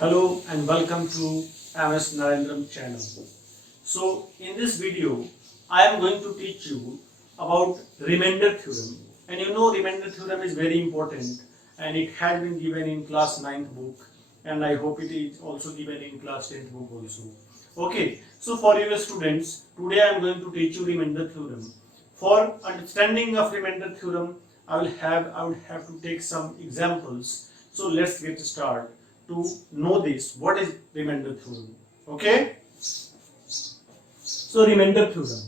Hello and welcome to MS Narendram channel. So in this video, I am going to teach you about remainder theorem. And you know remainder theorem is very important and it has been given in class 9th book and I hope it is also given in class 10th book also. Okay, so for your students, today I am going to teach you remainder theorem. For understanding of remainder theorem, I would have to take some examples. So let's get started to know this. What is remainder theorem? Okay. So remainder theorem.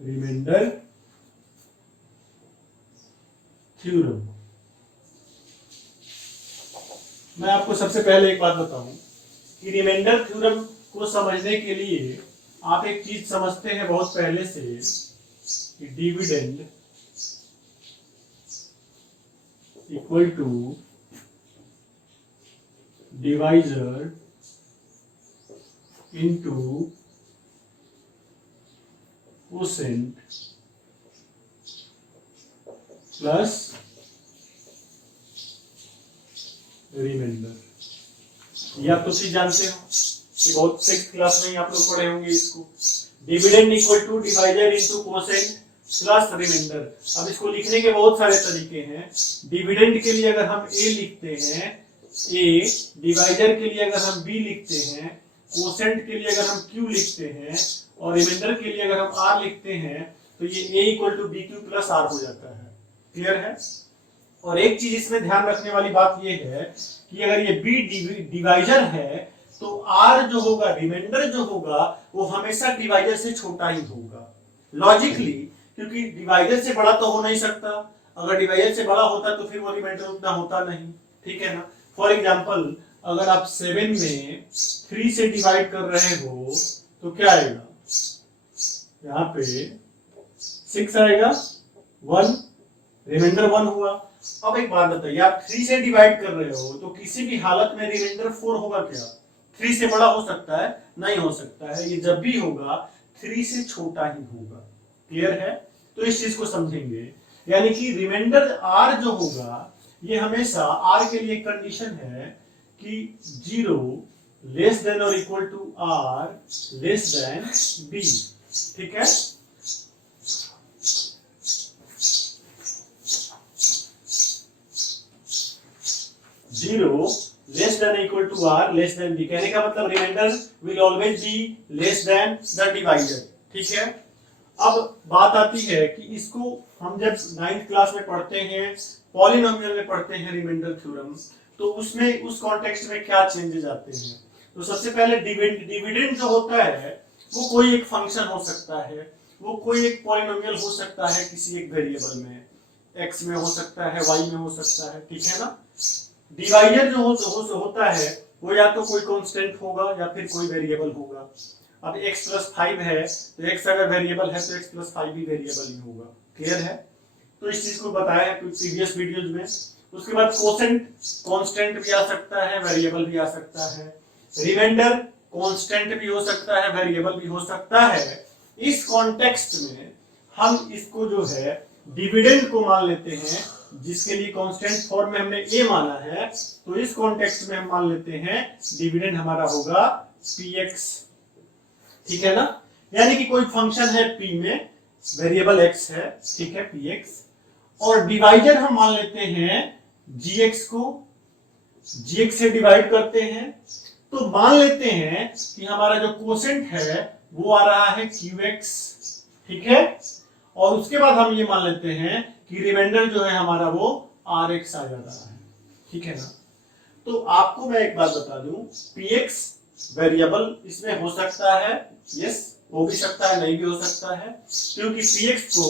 Remainder theorem. मैं आपको सबसे पहले एक बात बताऊं कि remainder theorem को समझने के लिए आप एक चीज समझते हैं बहुत पहले से कि dividend equal to divisor into quotient plus remainder. ये आप तो चीज जानते हो कि बहुत 6th क्लास में ही आप लोग पढ़े होंगे इसको। Dividend equal to divisor into quotient plus remainder. अब इसको लिखने के बहुत सारे तरीके हैं। डिविडेंड के लिए अगर हम ए लिखते हैं ए, डिवाइजर के लिए अगर हम बी लिखते हैं, क्वोशेंट के लिए अगर हम क्यू लिखते हैं और रिमाइंडर के लिए अगर हम आर लिखते हैं तो ये A equal to B Q plus are हो जाता है। क्लियर है? और एक चीज इसमें ध्यान रखने वाली बात यह है कि अगर ये बी डिवाइजर है तो आर जो होगा, रिमाइंडर जो होगा, वो हमेशा डिवाइजर से छोटा ही होगा लॉजिकली, क्योंकि डिवाइजर से बड़ा तो हो नहीं सकता। अगर डिवाइजर से बड़ा होता तो फिर वो रिमाइंडर उतना होता नहीं। ठीक है ना? फॉर एग्जांपल, अगर आप 7 में 3 से डिवाइड कर रहे हो तो क्या आएगा? यहाँ पे 6 आएगा, 1 रिमाइंडर 1 हुआ। अब एक बात बताइए, आप 3 से डिवाइड कर रहे हो तो किसी भी हालत में रिमाइंडर 4 होगा क्या? 3 से बड़ा हो सकता है? नहीं हो सकता है। ये जब भी होगा 3 से छोटा ही होगा। क्लियर है? तो इस चीज को समझेंगे, यानी कि रिमाइंडर आर जो होगा ये हमेशा आर के लिए कंडीशन है कि 0 लेस देन और equal to r less than b. ठीक है? Zero less than equal to r less than b, कहने का मतलब remainder will always be less than the divisor. ठीक है? अब बात आती है कि इसको हम जब 9th क्लास में पढ़ते हैं, पॉलिनोमियल में पढ़ते हैं रिमाइंडर थ्योरम, तो उसमें उस कॉन्टेक्स्ट में क्या चेंजेस आते हैं। तो सबसे पहले डिविडेंड जो होता है वो कोई एक फंक्शन हो सकता है, वो कोई एक पॉलिनोमियल हो सकता है किसी एक वेरिएबल में, एक्स में हो सकता है, वाई में हो सकता है। ठीक है ना? डिवाइजर जो होता है वो या तो कोई कांस्टेंट होगा या फिर कोई वेरिएबल होगा। अब x + 5 है तो x अगर वेरिएबल है तो x + 5 भी वेरिएबल ही होगा। क्लियर है? तो इस चीज को बताया है प्रीवियस वीडियोज में। उसके बाद क्वोशेंट कांस्टेंट भी आ सकता है, वेरिएबल भी आ सकता है। रिमाइंडर कांस्टेंट भी हो सकता है, वेरिएबल भी हो सकता है। इस कॉन्टेक्स्ट में हम इसको जो है डिविडेंड को मान लेते हैं, जिसके लिए कांस्टेंट फॉर्म में हमने ए माना है, तो इस कॉन्टेक्स्ट में हम मान लेते हैं डिविडेंड हमारा होगा px। ठीक है ना? यानी कि कोई फंक्शन है p में, वेरिएबल x है, ठीक है, px, और डिवाइजर हम मान लेते हैं gx को, gx से डिवाइड करते हैं तो मान लेते हैं कि हमारा जो क्वोशेंट है वो आ रहा है qx। ठीक है? और उसके बाद हम ये मान लेते हैं कि रिमाइंडर जो है हमारा वो rx आ जा रहा है। ठीक है ना? तो आपको मैं एक बात बता दूं, px वेरिएबल इसमें हो सकता है, यस हो भी सकता है, नहीं भी हो सकता है, क्योंकि px को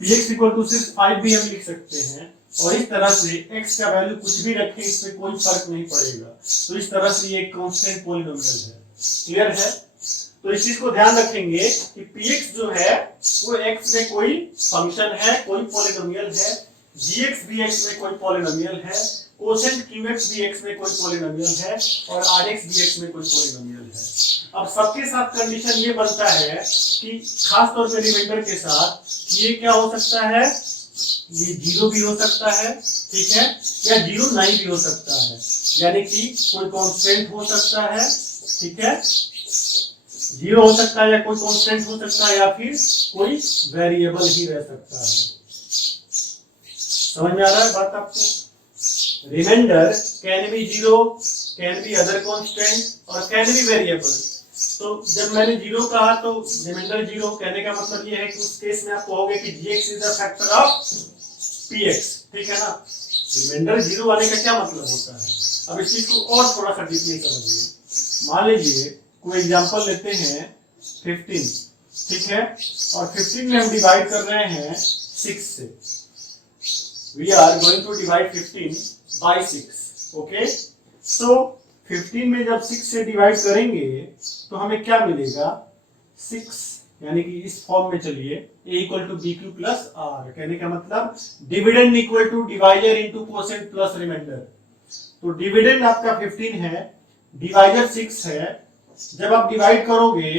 px इक्वल टू सिर्फ 5 भी हम लिख सकते हैं और इस तरह से x का वैल्यू कुछ भी रखें इसमें कोई फर्क नहीं पड़ेगा। तो इस तरह से ये एक कांस्टेंट पॉलिनोमियल है। क्लियर है? तो इस चीज को ध्यान रखेंगे कि px जो है वो x में कोई फंक्शन है, कोई पॉलिनोमियल है, gx भी x में कोई पॉलिनोमियल है, कोसेंट qx भी x में कोई पॉलिनोमियल है और rx भी x में कोई पॉलिनोमियल है। अब सबके साथ कंडीशन ये बनता है कि खास तौर पे रिमाइंडर के साथ ये क्या हो सकता है, ये 0 भी हो सकता है, ठीक है, या 0 नहीं भी हो सकता है, यानी कि कोई कांस्टेंट हो सकता है, ठीक है, 0 हो सकता है या कोई कांस्टेंट हो सकता है या फिर कोई वेरिएबल ही रह सकता है। समझ में आ रहा है बात आपको? Remainder can be 0, can be other constant और कैन बी वेरिएबल। तो जब मैंने 0 कहा तो रिमाइंडर 0 कहने का मतलब ये है कि उस केस में आप कहोगे कि gx is the factor of px, ठीक है ना। रिमाइंडर 0 आने का क्या मतलब होता है? अब इस चीज को और थोड़ा सा डीपली समझिए। मान लीजिए कोई एग्जांपल लेते हैं 15, ठीक है, और 15 में हम डिवाइड कर रहे हैं 6 से। We are going to divide 15 by 6, okay? So 15 में जब 6 से डिवाइड करेंगे तो हमें क्या मिलेगा? 6, यानी कि इस फॉर्म में चलिए a equal to B Q plus r, कहने का मतलब dividend equal to divisor into quotient plus remainder. तो डिविडेंड आपका 15 है, डिवाइजर 6 है। जब आप डिवाइड करोगे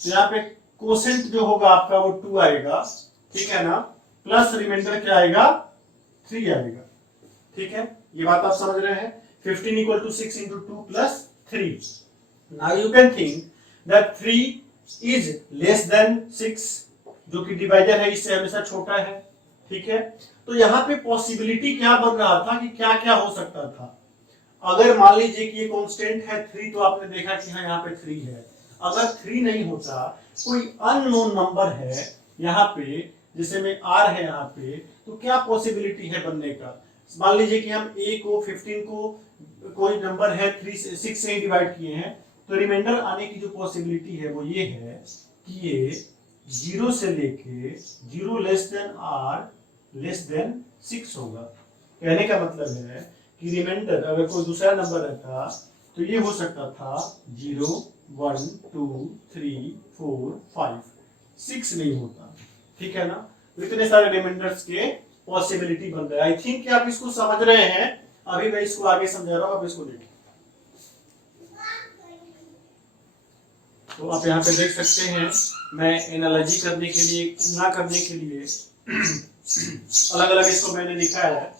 तो यहाँ पे कोसेंट जो होगा आपका वो 2 आएगा, ठीक है ना, प्लस रिमाइंडर क्या आएगा? 3 आएगा, ठीक है। ये बात आप समझ रहे हैं? 15 equal to 6 into 2 plus 3। Now you can think that 3 is less than 6, जो कि डिवाइजर है, इससे हमेशा छोटा है, ठीक है। तो यहाँ पे पॉसिबिलिटी क्या बन रहा था कि क्या क्या हो सकता था। अगर मान लीजिए कि ये कांस्टेंट है 3, तो आपने देखा कि हाँ यहाँ पे 3 है। अगर 3 नहीं होता, कोई अननोन नंबर है यहाँ पे, जैसे में r है यहाँ पे, तो क्या पॉसिबिलिटी है बनने का? मान लीजिए कि हम a को 15 को कोई नंबर है 3 से 6 से डिवाइड किए हैं, तो रिमाइंडर आने की जो पॉसिबिलिटी है वो ये है कि ये 0 से लेके 0 less then r less than 6 होगा। कहने का मतलब है कि रिमाइंडर अगर कोई दूसरा नंबर रहता तो ये हो सकता था 0, 1, 2, 3, 4, 5, 6 नहीं होता, ठीक है ना। तो इतने सारे रिमाइंडर्स के पॉसिबिलिटी बन रहे हैं। आई थिंक कि आप इसको समझ रहे हैं। अभी मैं इसको आगे समझा रहा हूं, आप इसको देखिए। तो आप यहाँ पे देख सकते हैं, मैं एनालॉजी करने के लिए, तुलना करने के लिए अलग अलग इसको मैंने लिखा है।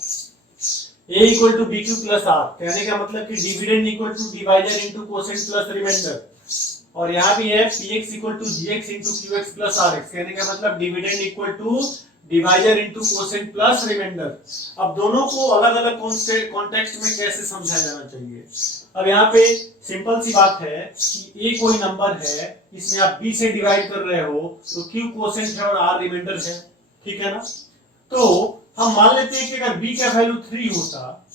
a equal to B Q plus r, कहने का मतलब कि dividend equal to divisor into quotient plus remainder. और यहाँ भी है px equal to gx into qx plus rx, कहने का मतलब dividend equal to divisor into quotient plus remainder. अब दोनों को अलग अलग कॉन्टेक्स्ट में कैसे समझा जाना चाहिए? अब यहाँ पे सिंपल सी बात है कि a कोई नंबर है, इसमें आप b से डिवाइड कर रहे हो, तो q कोसेंट है और r रिमाइंडर है, ठीक है ना। तो हम मान लेते हैं कि अगर b का वैल्यू 3 होता,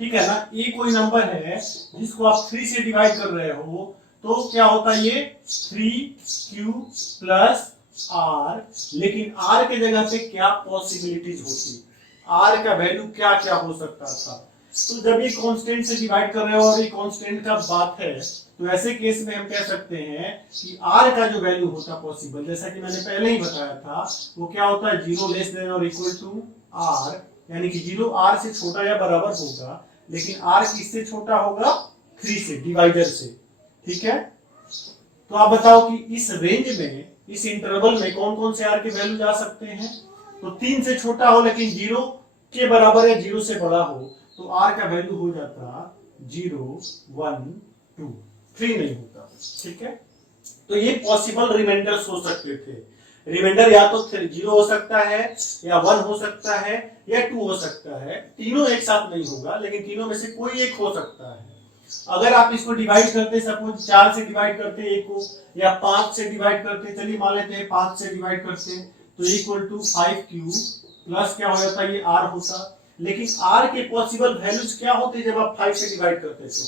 ठीक है ना, a कोई नंबर है जिसको आप 3 से डिवाइड कर रहे हो, तो क्या होता ये 3q प्लस r, लेकिन r के जगह पे क्या पॉसिबिलिटीज होती, r का वैल्यू क्या क्या हो सकता था। तो जब ये कांस्टेंट से डिवाइड कर रहे हो और ये कांस्टेंट का बात है, तो ऐसे केस में हम कह सकते हैं कि r का जो वैल्यू होता पॉसिबल, जैसा कि मैंने पहले ही बताया था, वो क्या होता है 0 लेस देन और इक्वल टू r, यानी कि 0 r से छोटा या बराबर होगा, लेकिन r किससे छोटा होगा? 3 से, डिवाइडर से, ठीक है। तो आप बताओ कि इस रेंज में, इस इंटरवल में कौन कौन से r के वैल्यू जा सकते हैं? तो 3 से छोटा हो लेकिन 0 के बराबर या 0 से बड़ा हो, तो r का वैल्यू हो जाता 0, 1, 2, 3 नहीं होता, ठीक है। तो ये पॉसिबल रिमाइंडर्स हो सकते थे। रिमाइंडर या तो 0 हो सकता है, या 1 हो सकता है, या 2 हो सकता है। तीनों एक साथ नहीं होगा, लेकिन तीनों में से कोई एक हो सकता है। अगर आप इसको डिवाइड करते, सपोज 4 से डिवाइड करते एक को, या 5 से डिवाइड करते, चलिए मान लेते हैं 5 से डिवाइड करते, तो इक्वल टू 5q प्लस क्या हो जाता, ये r होता। लेकिन r के पॉसिबल वैल्यूज क्या होते जब आप 5 से डिवाइड करते तो,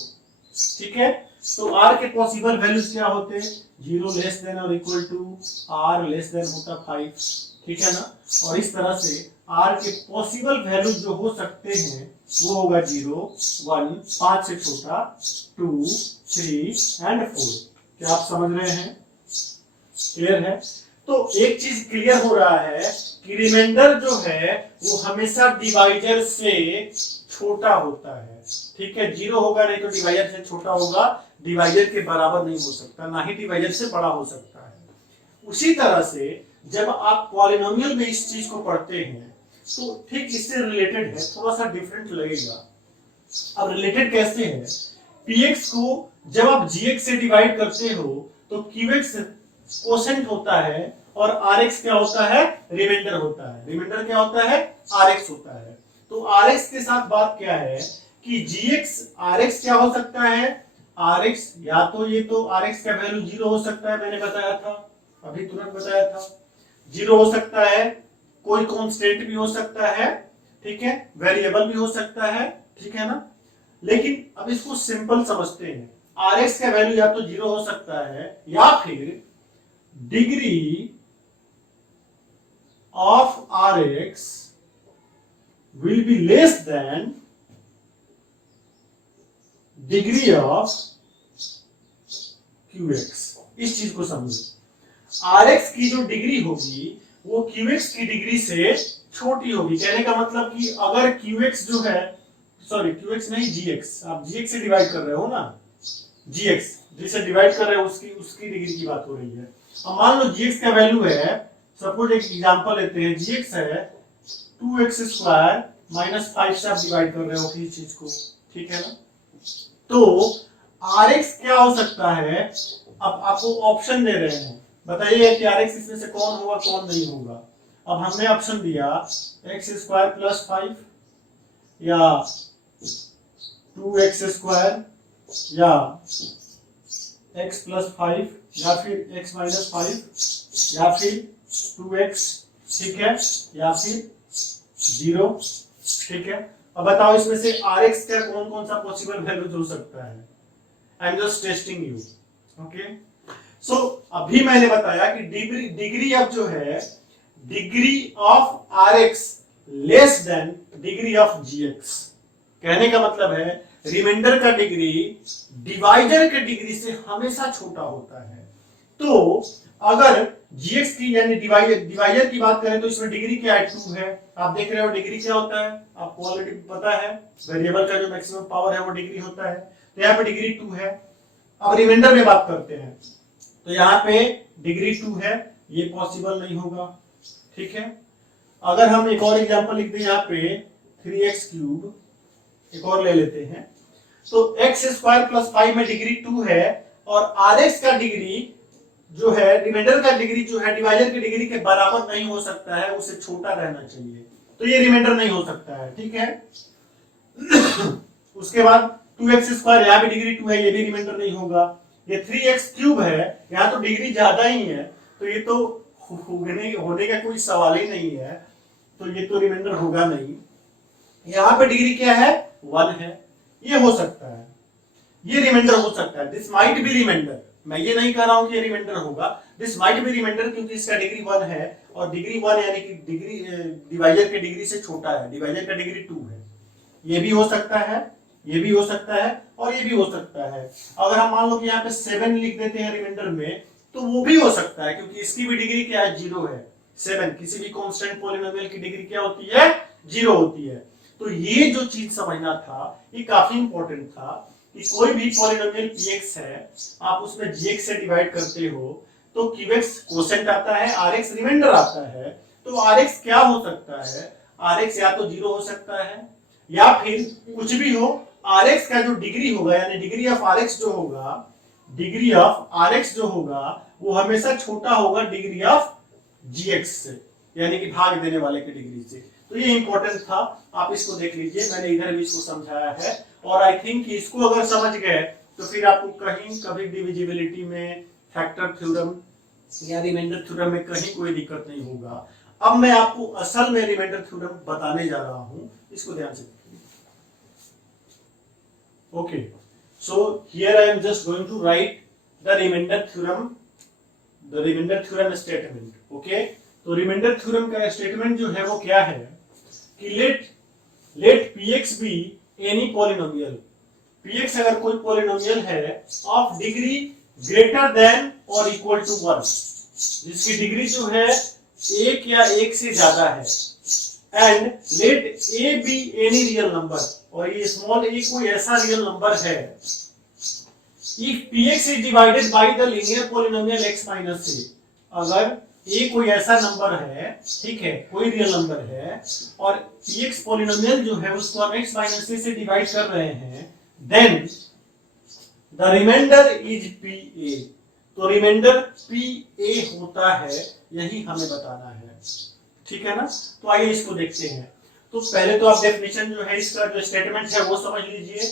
ठीक है। तो r के पॉसिबल वैल्यूज क्या होते? 0 लेस देन और equal to r less than होता 5, ठीक है ना। और इस तरह से r के पॉसिबल वैल्यूज जो हो सकते हैं वो होगा 0, 1, 5 से छोटा, 2, 3 एंड 4। क्या आप समझ रहे हैं? क्लियर है? तो एक चीज क्लियर हो रहा है कि रिमाइंडर जो है वो हमेशा डिवाइजर से छोटा होता है, ठीक है। 0 होगा नहीं तो डिवाइजर से छोटा होगा, डिवाइजर के बराबर नहीं हो सकता, ना ही डिवाइजर से बड़ा हो सकता है। उसी तरह से जब आप पॉलिनोमियल में इस चीज को पढ़ते हैं, तो ठीक इससे रिलेटेड है, थोड़ा सा डिफरेंट लगेगा। अब रिलेटेड कैसे है, px को जब आप gx से डिवाइड करते हो तो qx कोसेंट होता है और rx क्या होता है, रिमाइंडर होता है। रिमाइंडर क्या होता है, rx होता है। तो rx के साथ बात क्या है कि gx rx क्या हो सकता है, rx या तो ये तो rx का वैल्यू 0 हो सकता है, मैंने बताया था, अभी तुरंत बताया था, 0 हो सकता है, कोई कांस्टेंट भी हो सकता है, ठीक है, वेरिएबल भी हो सकता है, ठीक है ना। लेकिन अब इसको सिंपल समझते हैं, rx का वैल्यू या तो 0 हो सकता है या फिर degree of rx will be less than degree of qx। इस चीज को समझो, rx की जो डिग्री होगी वो qx की डिग्री से छोटी होगी। कहने का मतलब कि अगर qx जो है, सॉरी qx नहीं gx, आप gx से डिवाइड कर रहे हो ना, gx जिसे डिवाइड कर रहे हो उसकी डिग्री की बात हो रही है। अब मान लो gx का वैल्यू है, सपोज एक एग्जांपल लेते हैं, gx है 2x स्क्वायर माइनस 5 से आप डिवाइड कर रहे हो किसी चीज को, ठीक है ना। तो rx क्या हो सकता है, अब आपको ऑप्शन दे रहे हैं, बताइए कि rx इसमें से कौन होगा कौन नहीं होगा। अब हमने ऑप्शन दिया x स्क्वायर प्लस 5 या 2x स्क्वायर या x प्लस 5 या फिर x माइनस 5 या फिर 2x, ठीक है, या फिर 0, ठीक है। अब बताओ इसमें से rx का कौन कौन सा पॉसिबल वैल्यू हो सकता है। I am just testing you, okay. So अभी मैंने बताया कि डिग्री ऑफ जो है, degree of rx less than degree of gx। कहने का मतलब है रिमाइंडर का डिग्री डिवाइजर के डिग्री से हमेशा छोटा होता है। तो अगर gx की यानी डिवाइजर की बात करें तो इसमें डिग्री क्या है, 2 है। आप देख रहे हो डिग्री क्या होता है, आपको ऑलरेडी पता है, वेरिएबल का जो मैक्सिमम पावर है वो डिग्री होता है। तो यहाँ पे डिग्री 2 है। अब रिमाइंडर में बात करते हैं तो यहाँ पे डिग्री 2 है, ये पॉसिबल नहीं होगा, ठीक है। अगर हम एक और एग्जांपल लिख दें यहाँ पे 3x क्यूब, एक और ले लेते हैं, तो x स्क्वायर प्लस 5 में डिग्री 2 है और rx का डिग्री जो है, रिमाइंडर का डिग्री जो है डिवाइजर की डिग्री के बराबर नहीं हो सकता है, उसे छोटा रहना चाहिए। तो ये रिमाइंडर नहीं हो सकता है, ठीक है। उसके बाद 2x स्क्वायर, यहाँ भी डिग्री 2 है, ये भी रिमाइंडर नहीं होगा। ये 3x क्यूब है, यहाँ तो डिग्री ज्यादा ही है, तो ये तो होने का कोई सवाल ही नहीं है, तो ये तो रिमाइंडर होगा नहीं। यहाँ पे डिग्री क्या है, 1 है, ये हो सकता है, ये रिमाइंडर हो सकता है, दिस माइट बी रिमाइंडर। मैं ये नहीं कह रहा हूं कि ये रिमाइंडर होगा, दिस माइट बी रिमाइंडर, क्योंकि इसका डिग्री 1 है और डिग्री 1 यानी कि डिग्री डिवाइजर के डिग्री से छोटा है, डिवाइजर का डिग्री 2 है। ये भी हो सकता है, ये भी हो सकता है और ये भी हो सकता है। अगर हम मान लो कि यहाँ पे 7 लिख देते हैं रिमाइंडर में, तो वो भी हो सकता है, क्योंकि इसकी भी डिग्री क्या है, 0 है। 7 किसी भी कांस्टेंट पॉलिनोमियल की डिग्री क्या होती है, 0 होती है। तो ये जो चीज समझना था, ये काफी इंपॉर्टेंट था कि कोई भी पॉलिनोमियल px है, आप उसमें gx से डिवाइड करते हो तो qx कोसेंट आता है, rx रिमाइंडर आता है। तो rx क्या हो सकता है, rx या तो 0 हो सकता है या फिर कुछ भी हो, rx का जो डिग्री होगा यानी डिग्री ऑफ rx जो होगा, डिग्री ऑफ rx जो होगा वो हमेशा छोटा होगा डिग्री ऑफ gx से, यानी कि भाग देने वाले की डिग्री से। तो ये इंपॉर्टेंट था, आप इसको देख लीजिए, मैंने इधर भी इसको समझाया है। और आई थिंक इसको अगर समझ गए तो फिर आपको कहीं कभी डिविजिबिलिटी में, फैक्टर थ्योरम या रिमाइंडर थ्योरम में कहीं कोई दिक्कत नहीं होगा। अब मैं आपको असल में रिमाइंडर थ्योरम बताने जा रहा हूं, इसको ध्यान से देखिए। Okay, so here I am just going to write the remainder theorem statement. Okay, तो रिमाइंडर थ्योरम का स्टेटमेंट जो है वो क्या है कि let px be any polynomial, px अगर कोई पॉलिनोमियल है ऑफ डिग्री ग्रेटर देन और इक्वल टू 1, जिसकी डिग्री जो है 1 या 1 से ज्यादा है, and let a be any real number, और ये स्मॉल a कोई ऐसा रियल नंबर है, if px is divided by the linear polynomial x minus a, अगर ए कोई ऐसा नंबर है, ठीक है, कोई रियल नंबर है, और px पॉलिनोमियल जो है उसको हम x माइनस ए से डिवाइड कर रहे हैं, then the remainder is p a. तो रिमाइंडर पी ए होता है, यही हमें बताना है, ठीक है ना। तो आइए इसको देखते हैं। तो पहले तो आप डेफिनेशन जो है इसका जो स्टेटमेंट है वो समझ लीजिए।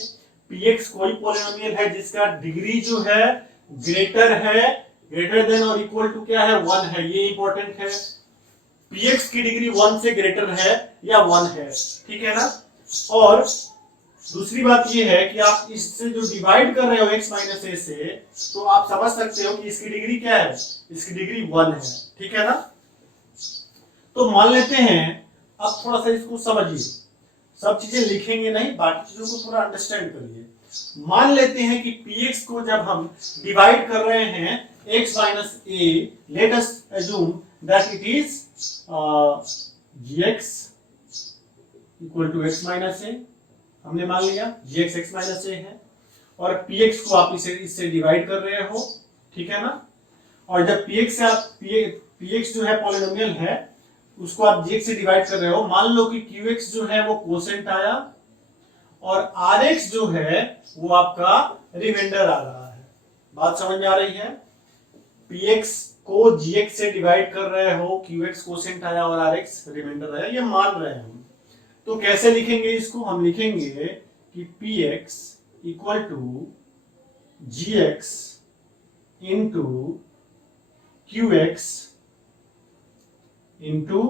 px कोई पॉलिनोमियल है जिसका डिग्री जो है ग्रेटर देन और इक्वल टू क्या है, 1 है, ये इंपॉर्टेंट है। px की डिग्री 1 से ग्रेटर है या 1 है, ठीक है ना। और दूसरी बात ये है कि आप इससे जो डिवाइड कर रहे हो x माइनस ए से, तो आप समझ सकते हो कि इसकी डिग्री क्या है, इसकी डिग्री 1 है, ठीक है ना। तो मान लेते हैं, अब थोड़ा सा इसको समझिए, सब चीजें लिखेंगे नहीं, बाकी चीजों को थोड़ा अंडरस्टैंड करिए। मान लेते हैं कि px को जब हम डिवाइड कर रहे हैं x minus A, let us assume that it is gx equal to x minus A, हमने मान लिया gx x माइनस ए है, और px को आप इससे डिवाइड कर रहे हो, ठीक है ना। और जब px से आप px जो है पॉलिनोमियल है, उसको आप gx से डिवाइड कर रहे हो, मान लो कि qx जो है वो कोसेंट आया और rx जो है वो आपका रिमाइंडर आ रहा है। बात समझ में आ रही है। px को gx से डिवाइड कर रहे हो, qx कोसेंट आया और rx रिमाइंडर आया, ये मान रहे हैं हम। तो कैसे लिखेंगे इसको, हम लिखेंगे कि px equal to gx into qx into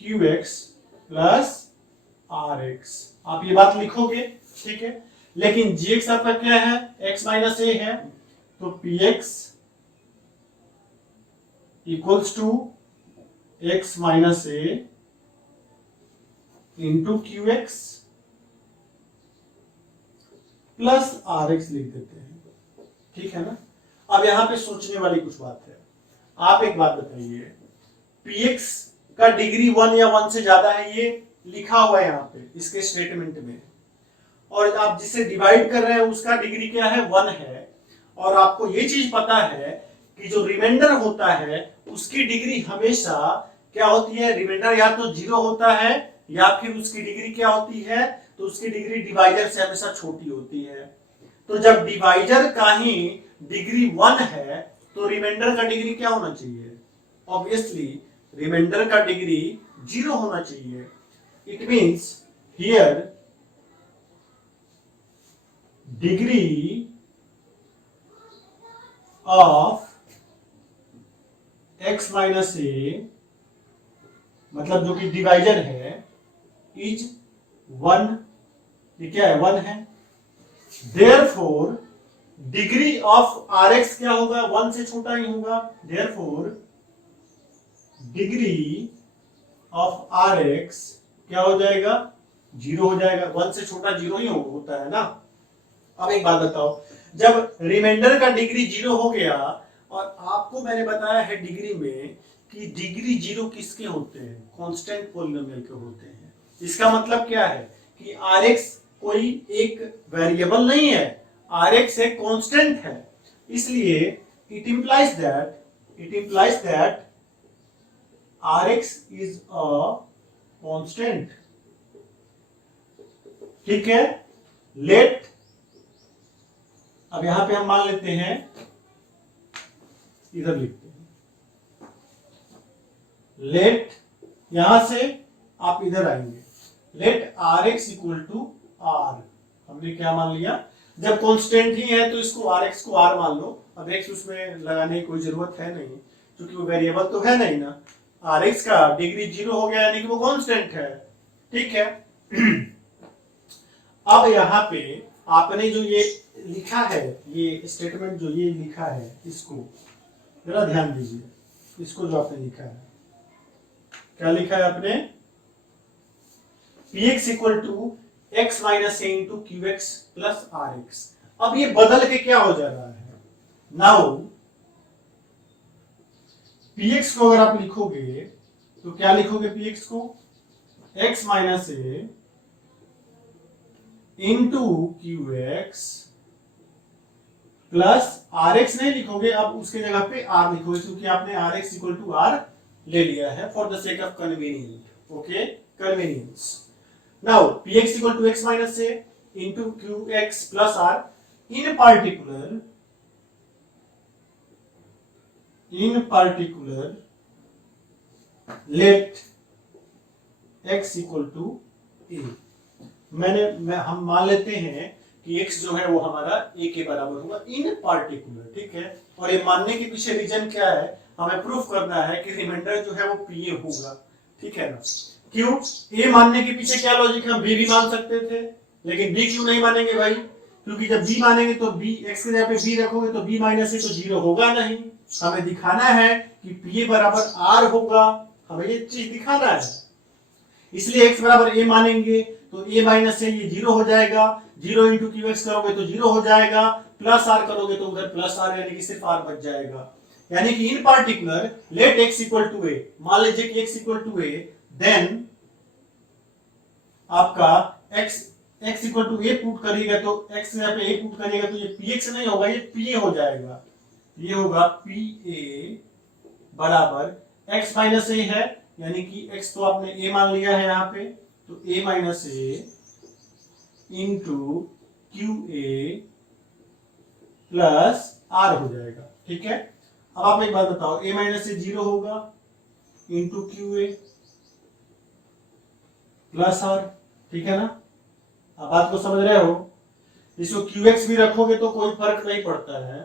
qx plus rx। आप ये बात लिखोगे, ठीक है। लेकिन gx आपका क्या है, x माइनस ए है, तो px equals to x minus A into qx plus rx लिख देते हैं, ठीक है ना। अब यहां पे सोचने वाली कुछ बात है। आप एक बात बताइए, px का डिग्री 1 या 1 से ज्यादा है, ये लिखा हुआ है यहाँ पे इसके स्टेटमेंट में, और आप जिसे डिवाइड कर रहे हैं उसका डिग्री क्या है, 1 है, और आपको ये चीज पता है कि जो रिमाइंडर होता है उसकी डिग्री हमेशा क्या होती है, रिमाइंडर या तो 0 होता है या फिर उसकी डिग्री क्या होती है, तो उसकी डिग्री डिवाइजर से हमेशा छोटी होती है। तो जब डिवाइजर का ही डिग्री 1 है, तो रिमाइंडर का डिग्री क्या होना चाहिए, ऑब्वियसली रिमाइंडर का डिग्री 0 होना चाहिए। It means here degree of x minus A, मतलब जो कि डिवाइजर है, इज 1, ये क्या है, 1 है। देयरफॉर डिग्री ऑफ rx क्या होगा, 1 से छोटा ही होगा, देयरफॉर डिग्री ऑफ rx क्या हो जाएगा, 0 हो जाएगा। 1 से छोटा 0 ही होता है ना। अब एक बात बताओ, जब रिमाइंडर का डिग्री 0 हो गया, और आपको मैंने बताया है डिग्री में कि डिग्री 0 किसके होते हैं, कांस्टेंट पॉलिनोमियल के होते हैं। इसका मतलब क्या है कि rx कोई एक वेरिएबल नहीं है, rx एक कांस्टेंट है, इसलिए it implies that rx is a constant, ठीक है। लेट, अब यहां पे हम मान लेते हैं, इधर लिखते हैं, लेट, यहां से आप इधर आएंगे, let rx equal to r, हमने क्या मान लिया, जब कांस्टेंट ही है तो इसको rx को r मान लो। अब x उसमें लगाने की कोई जरूरत है नहीं, क्योंकि वो वेरिएबल तो है नहीं ना। rx का डिग्री 0 हो गया, यानी कि वो कांस्टेंट है, ठीक है। अब यहाँ पे आपने जो ये लिखा है, ये स्टेटमेंट जो ये लिखा है, इसको जरा ध्यान दीजिए, इसको जो आपने लिखा है, क्या लिखा है आपने, px equal to x minus A into qx plus rx। अब ये बदल के क्या हो जा रहा है, नाउ px को अगर आप लिखोगे तो क्या लिखोगे, px को x माइनस ए into qx plus r x नहीं लिखोगे, अब उसके जगह पे आर लिखोगे, क्योंकि आपने R X equal to R ले लिया है for the sake of convenient. Okay, convenience. Now P X equal to X minus A into Q X plus R. In particular let x equal to A. हम मान लेते हैं कि x जो है वो हमारा a के बराबर होगा इन पार्टिकुलर, ठीक है। और ये मानने के पीछे रीजन क्या है, हमें प्रूफ करना है कि रिमाइंडर जो है वो pa होगा, ठीक है ना। क्यों a मानने के पीछे क्या लॉजिक है, हम b भी मान सकते थे, लेकिन b क्यों नहीं मानेंगे भाई, क्योंकि जब b मानेंगे तो b x के जगह पे b रखोगे तो b माइनस a तो जीरो होगा नहीं। हमें दिखाना है कि pa बराबर r होगा, हमें ये चीज दिखाना है, इसलिए x बराबर a मानेंगे तो a माइनस a ये जीरो हो जाएगा, जीरो इंटू क्यू एक्स करोगे तो जीरो हो जाएगा, प्लस आर करोगे तो उधर प्लस आर यानी कि सिर्फ आर बच जाएगा। यानी कि in particular let x equal to a, मान लीजिए कि x equal to a, then आपका x equal to a put करिएगा तो x यहाँ पे a पुट करिएगा तो ये px नहीं होगा, ये pa हो जाएगा, ये होगा pa बराबर x माइनस a है, यानी कि x तो आपने a मान लिया है यहाँ पे, तो a minus a into q a plus are हो जाएगा, ठीक है। अब आप एक बात बताओ, a माइनस a जीरो होगा into q a plus r, ठीक है ना। अब बात को समझ रहे हो, इसको क्यू एक्स भी रखोगे तो कोई फर्क नहीं पड़ता है,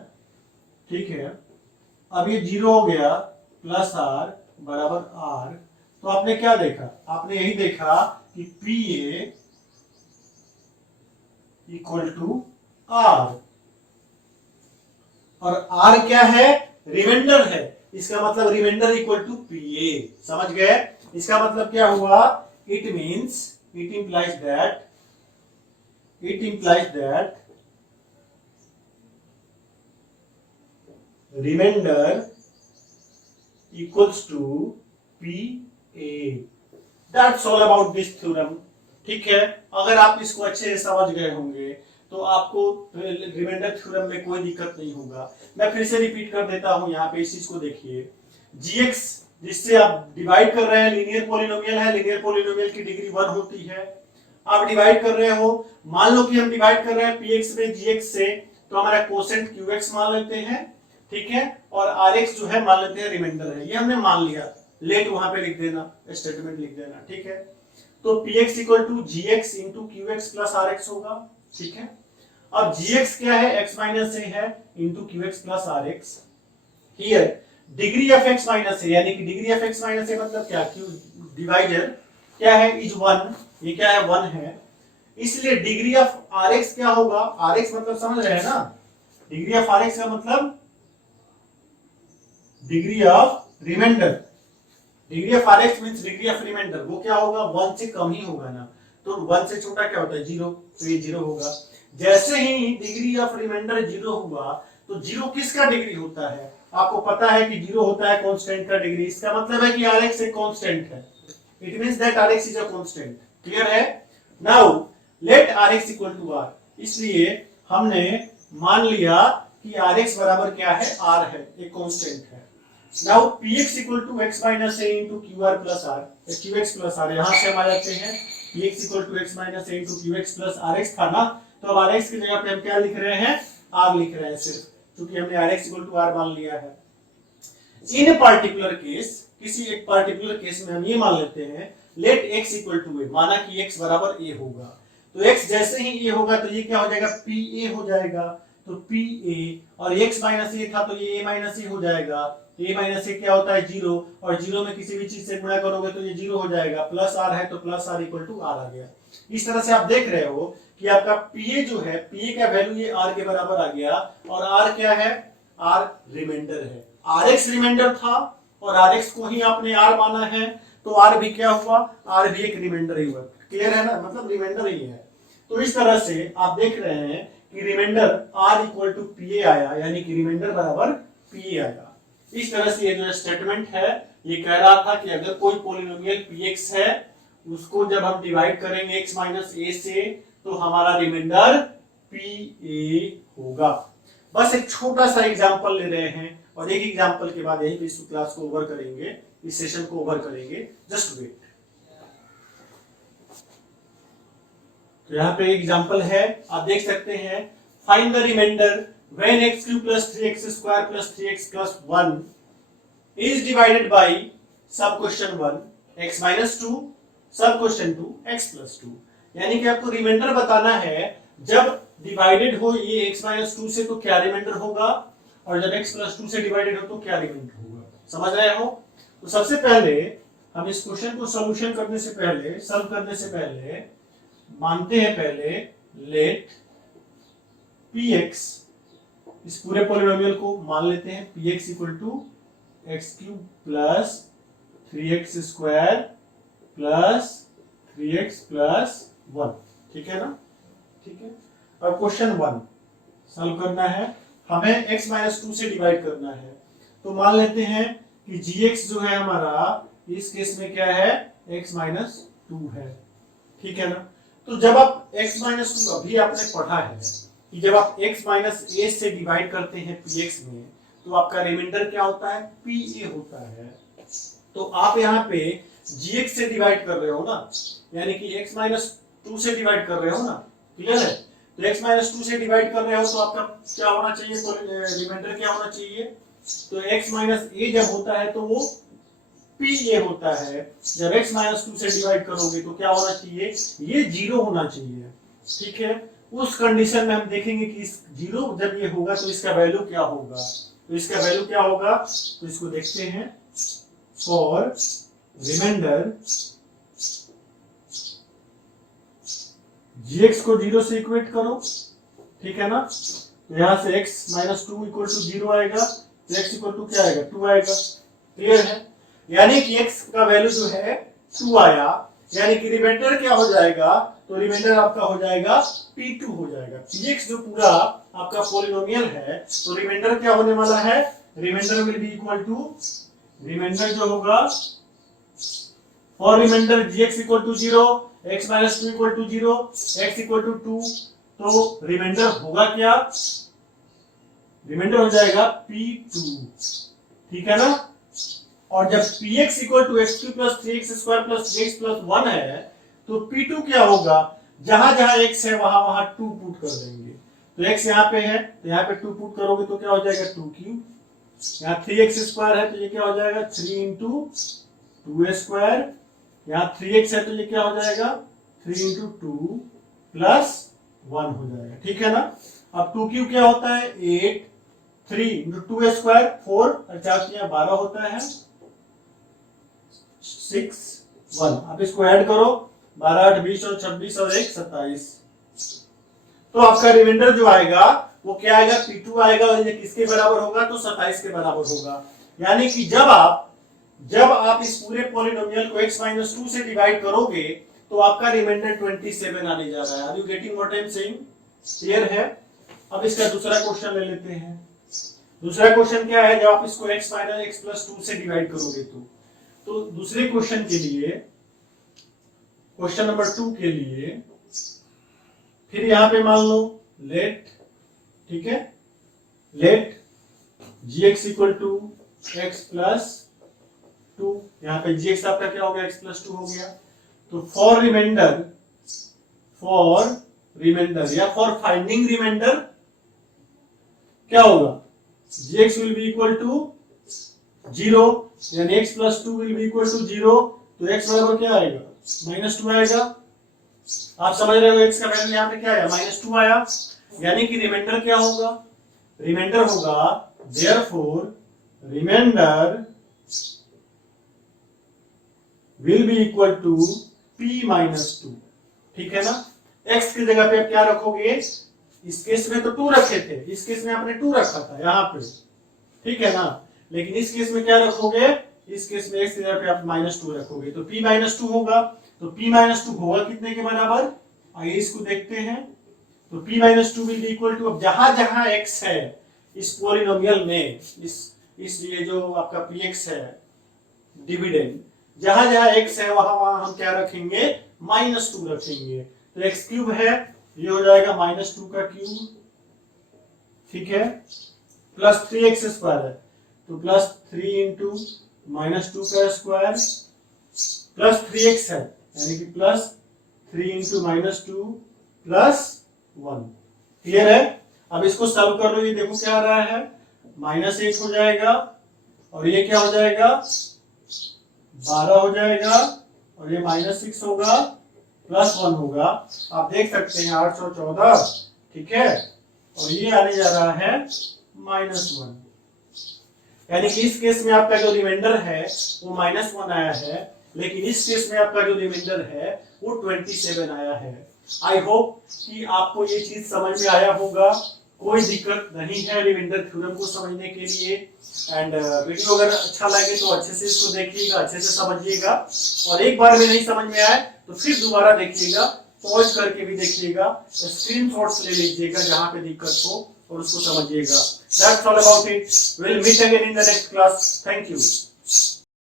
ठीक है। अब ये जीरो हो गया, प्लस आर बराबर आर, तो आपने क्या देखा, आपने यही देखा कि p a equal to r, और आर क्या है, रिमाइंडर है, इसका मतलब remainder equal to p a. समझ गए, इसका मतलब क्या हुआ, it means it implies that remainder equals to PA. That's all about this theorem. ठीक है, अगर आप इसको अच्छे से समझ गए होंगे तो आपको रिमाइंडर थ्योरम में कोई दिक्कत नहीं होगा। मैं फिर से रिपीट कर देता हूं, यहाँ पे इस चीज को देखिए, gx जिससे आप डिवाइड कर रहे हैं लीनियर पॉलिनोमियल है, लीनियर पॉलिनोमियल की डिग्री 1 होती है, आप डिवाइड कर रहे हो, मान लो कि हम डिवाइड कर रहे हैं px में gx से, तो हमारा कोसेंट qx मान लेते हैं, ठीक है, और rx जो है मान लेते हैं रिमाइंडर है, ये हमने मान लिया, लेट वहां पे लिख देना, स्टेटमेंट लिख देना, ठीक है। तो px equal to gx into qx plus rx होगा, ठीक है। अब gx क्या है, x माइनस a है into qx plus rx। Here degree of x minus a, यानी कि degree of x minus a मतलब क्या, q डिवाइडर क्या है, इज 1, ये क्या है 1 है, इसलिए डिग्री ऑफ rx क्या होगा, rx मतलब समझ रहे हैं ना, डिग्री ऑफ rx का मतलब degree of remainder, degree of rx means degree of remainder, वो क्या होगा, 1 से कम ही होगा ना, तो 1 से छोटा क्या होता है 0, तो ये 0 होगा। जैसे ही डिग्री ऑफ रिमाइंडर 0 हुआ तो 0 किसका डिग्री होता है, आपको पता है कि 0 होता है कांस्टेंट का डिग्री, इसका मतलब है कि rx एक कांस्टेंट है, it means that rx is a constant. Clear है, now let rx equal to r, इसलिए हमने मान लिया कि rx बराबर क्या है, r है, एक कांस्टेंट है। Now px equal to x minus a into qr plus r, qx plus r, यहां से हम आ जाते हैं, px equal to x minus a into qx plus rx था ना, तो अब rx की जगह पे हम क्या लिख रहे हैं, r लिख रहे हैं सिर्फ, क्योंकि हमने rx इक्वल टू r मान लिया है। इन पार्टिकुलर केस, किसी एक पार्टिकुलर केस में हम ये मान लेते हैं, let x equal to a, माना कि x बराबर a होगा, तो x जैसे ही a होगा तो ये क्या हो जाएगा, pa हो जाएगा, तो pa, और x माइनस a था तो ये a माइनस a हो जाएगा, a माइनस a क्या होता है 0, और 0 में किसी भी चीज से गुणा करोगे तो ये 0 हो जाएगा, प्लस r है तो plus r equal to r आ गया। इस तरह से आप देख रहे हो कि आपका pa जो है, pa का वैल्यू ये r के बराबर आ गया, और r क्या है, r रिमाइंडर है, rx रिमाइंडर था और rx को ही आपने r माना है, तो r भी क्या हुआ, r भी एक रिमाइंडर ही हुआ। क्लियर है ना, मतलब रिमाइंडर ही है। तो इस तरह से आप देख रहे हैं कि remainder r equal to pa आया, यानी कि रिमाइंडर बराबर pa आया। इस तरह से ये जो स्टेटमेंट है ये कह रहा था कि अगर कोई पॉलिनोमियल px है, उसको जब हम डिवाइड करेंगे x माइनस a से, तो हमारा रिमाइंडर pa होगा। बस एक छोटा सा एग्जांपल ले रहे हैं और एक एग्जांपल के बाद यहीं पे इस क्लास को ओवर करेंगे, इस सेशन को ओवर करेंगे। Just wait. तो यहाँ पे एग्जांपल है, आप देख सकते हैं, find the reminder when x cube plus 3x square plus 3x plus 1 is divided by sub question 1 x minus 2 sub question 2 x plus 2। यानी कि आपको रिमाइंडर बताना है जब डिवाइडेड हो ये x माइनस 2 से तो क्या रिमाइंडर होगा, और जब x प्लस 2 से डिवाइडेड हो तो क्या रिमाइंडर होगा। समझ रहे हो? तो सबसे पहले हम इस क्वेश्चन को सॉल्यूशन करने से पहले, सॉल्व करने से पहले मानते हैं पहले लेट px, इस पूरे पॉलिनोमियल को मान लेते हैं px equal to x cube plus 3x square plus 3x plus 1। ठीक है ना? ठीक है। अब क्वेश्चन 1 सॉल्व करना है, हमें x माइनस 2 से डिवाइड करना है। तो मान लेते हैं कि gx जो है हमारा इस केस में क्या है, x माइनस 2 है। ठीक है ना? तो जब आप x माइनस 2, अभी आपने पढ़ा है कि जब आप x माइनस a से डिवाइड करते हैं px में तो आपका रिमाइंडर क्या होता है, pa होता है। तो आप यहाँ पे gx से डिवाइड कर रहे हो ना, यानी कि x माइनस 2 से डिवाइड कर रहे हो ना, क्लियर है? तो x माइनस 2 से डिवाइड कर रहे हो तो आपका क्या होना चाहिए, तो रिमाइंडर क्या होना चाहिए, तो x माइनस a जब होता है तो वो pa होता है। जब x माइनस 2 से डिवाइड करोगे तो क्या होना चाहिए, ये 0 होना चाहिए। ठीक है? उस कंडीशन में हम देखेंगे कि इस 0 जब ये होगा तो इसका वैल्यू क्या होगा। तो इसका वैल्यू क्या होगा, तो इसको देखते हैं। फॉर रिमाइंडर gx को 0 से इक्वेट करो। ठीक है ना? तो यहां से x माइनस 2 इक्वल टू 0 आएगा, तो x इक्वल टू क्या आएगा, 2 आएगा। क्लियर है? यानी कि x का वैल्यू जो है 2 आया, यानी कि रिमाइंडर क्या हो जाएगा, तो रिमाइंडर आपका हो जाएगा p2 हो जाएगा। px जो पूरा आपका पॉलिनोमियल है, तो रिमाइंडर क्या होने वाला है, remainder will be equal to, remainder जो होगा for remainder gx equal to 0, x minus 2 equal to 0, x equal to 2, तो रिमाइंडर होगा क्या, रिमाइंडर हो जाएगा p2। ठीक है ना? और जब px equal to x cube plus 3x square plus 3x plus 1 है तो p2 क्या होगा, जहां जहां x है वहां वहां 2 पुट कर देंगे। तो x यहाँ पे है तो यहाँ पे 2 पुट करोगे तो क्या हो जाएगा, 2 क्यूब। यहाँ 3x स्क्वायर है तो ये क्या हो जाएगा, 3 इंटू 2 स्क्वायर। यहाँ 3x है तो ये क्या हो जाएगा, 3 इंटू 2 प्लस 1 हो जाएगा। ठीक है ना? अब 2 क्यूब क्या होता है, 8, 3 इंटू 2 स्क्वायर 4 और 4 12 होता है, 6 1। आप इसको ऐड करो, 12 8 20 और 26 और 1 27। तो आपका रिमाइंडर जो आएगा वो क्या आएगा, p2 आएगा, और ये किसके बराबर होगा, तो 27 के बराबर होगा। यानी कि जब आप इस पूरे पॉलिनोमियल को x माइनस 2 से डिवाइड करोगे तो आपका रिमाइंडर 27 आने जा रहा है। Are you getting what I am saying? Clear है? अब इसका दूसरा क्वेश्चन ले लेते हैं। दूसरा क्वेश्चन क्या है, जब आप इसको x माइनस x प्लस 2 से डिवाइड करोगे तो दूसरे क्वेश्चन के लिए, क्वेश्चन नंबर 2 के लिए, फिर यहां पे मान लो लेट, ठीक है, let gx equal to x plus 2, यहाँ पे gx आपका क्या हो गया, x प्लस 2 हो गया। तो फॉर रिमाइंडर या फॉर फाइंडिंग रिमाइंडर क्या होगा, gx will be equal to 0, यानी x plus 2 will be equal to 0, तो x बराबर क्या आएगा, माइनस 2 आएगा। आप समझ रहे हो, x का वैल्यू यहाँ पे क्या आया, माइनस 2 आया। यानी कि रिमाइंडर क्या होगा, रिमाइंडर होगा therefore remainder will be equal to p minus 2। ठीक है ना? x की जगह पे आप क्या रखोगे, इस केस में तो 2 रखे थे, इस केस में आपने 2 रखा था यहाँ पे, ठीक है ना? लेकिन इस केस में क्या रखोगे, इस केस में x की जगह पे आप माइनस 2 रखोगे तो p माइनस 2 होगा। तो p माइनस 2 होगा कितने के बराबर, आइए इसको देखते हैं। तो p minus 2 will be equal to, अब जहां जहां x है इस पॉलिनोमियल में, इस ये जो आपका px है डिविडेंड, जहां जहां x है वहां वहां हम क्या रखेंगे, माइनस 2 रखेंगे। तो x क्यूब है, ये हो जाएगा माइनस 2 का क्यूब ठीक है, प्लस 3x स्क्वायर है तो प्लस 3 इंटू माइनस 2 का स्क्वायर प्लस 3x है, यानी कि plus 3 into minus 2 plus 1। Clear है? अब इसको सॉल्व कर लो, ये देखो क्या आ रहा है, माइनस 1 हो जाएगा और ये क्या हो जाएगा 12 हो जाएगा और ये माइनस 6 होगा प्लस 1 होगा। आप देख सकते हैं 814, ठीक है, और ये आने जा रहा है -1, यानी कि इस केस में आपका जो रिमाइंडर है वो -1 आया है, लेकिन इस केस में आपका जो रिमाइंडर है वो 27 आया है। आई होप कि आपको ये चीज समझ में आया होगा, कोई दिक्कत नहीं है रिमाइंडर थ्योरम को समझने के लिए। एंड वीडियो अगर अच्छा लगे तो अच्छे से इसको देखिएगा, अच्छे से समझिएगा, और एक बार में नहीं समझ में आए तो फिर दोबारा देखिएगा, पॉज करके भी देखिएगा, स्क्रीनशॉट्स ले लीजिएगा जहां पे दिक्कत हो और उसको समझिएगा। That's all about it, will meet again in the next class. Thank you.